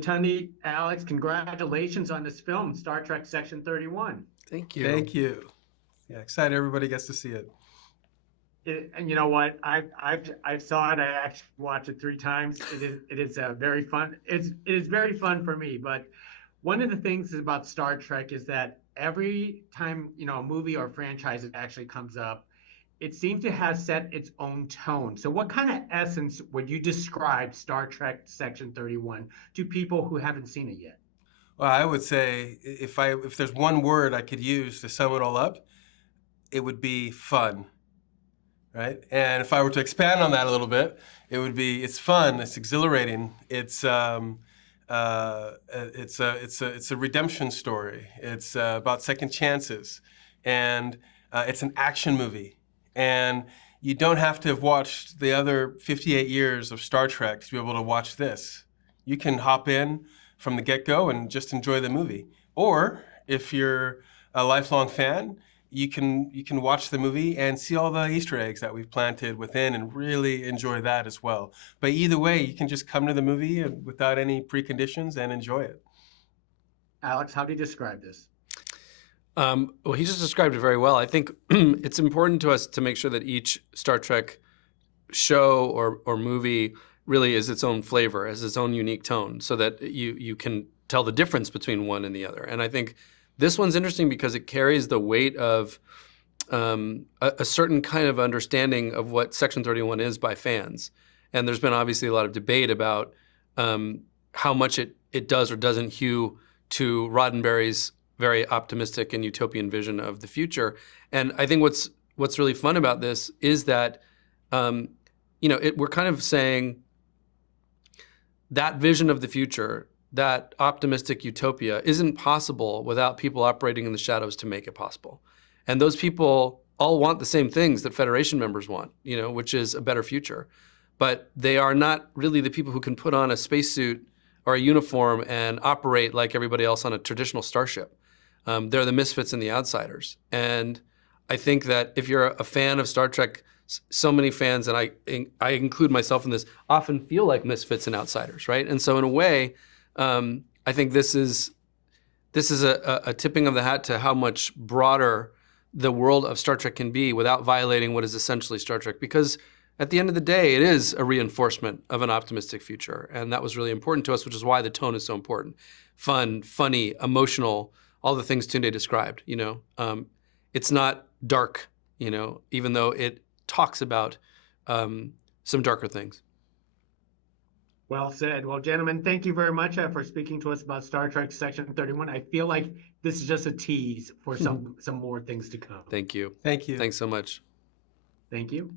Olatunde, Alex, congratulations on this film, Star Trek Section 31. Thank you. Thank you. Yeah, excited everybody gets to see it. And you know what? I saw it. I actually watched it 3 times. It is very fun. It is very fun for me. But one of the things about Star Trek is that every time a movie or franchise actually comes up, it seems to have set its own tone. So what kind of essence would you describe Star Trek Section 31 to people who haven't seen it yet? Well, I would say if there's one word I could use to sum it all up, it would be fun, right? And if I were to expand on that a little bit, it would be it's fun, it's exhilarating, it's a redemption story. It's about second chances, and it's an action movie. And you don't have to have watched the other 58 years of Star Trek to be able to watch this. You can hop in from the get-go and just enjoy the movie. Or if you're a lifelong fan, you can watch the movie and see all the Easter eggs that we've planted within and really enjoy that as well. But either way, you can just come to the movie without any preconditions and enjoy it. Alex, how do you describe this? Well, he just described it very well. I think it's important to us to make sure that each Star Trek show or movie really is its own flavor, has its own unique tone, so that you can tell the difference between one and the other. And I think this one's interesting because it carries the weight of a certain kind of understanding of what Section 31 is by fans. And there's been obviously a lot of debate about how much it does or doesn't hew to Roddenberry's very optimistic and utopian vision of the future. And I think what's really fun about this is that we're kind of saying that vision of the future, that optimistic utopia, isn't possible without people operating in the shadows to make it possible. And those people all want the same things that Federation members want, which is a better future. But they are not really the people who can put on a spacesuit or a uniform and operate like everybody else on a traditional starship. They're the misfits and the outsiders. And I think that if you're a fan of Star Trek, so many fans, and I include myself in this, often feel like misfits and outsiders, right? And so in a way, I think this is a tipping of the hat to how much broader the world of Star Trek can be without violating what is essentially Star Trek. Because at the end of the day, it is a reinforcement of an optimistic future. And that was really important to us, which is why the tone is so important. Fun, funny, emotional, all the things Tunde described, it's not dark, even though it talks about some darker things. Well said. Well, gentlemen, thank you very much for speaking to us about Star Trek Section 31. I feel like this is just a tease for some more things to come. Thank you. Thank you. Thanks so much. Thank you.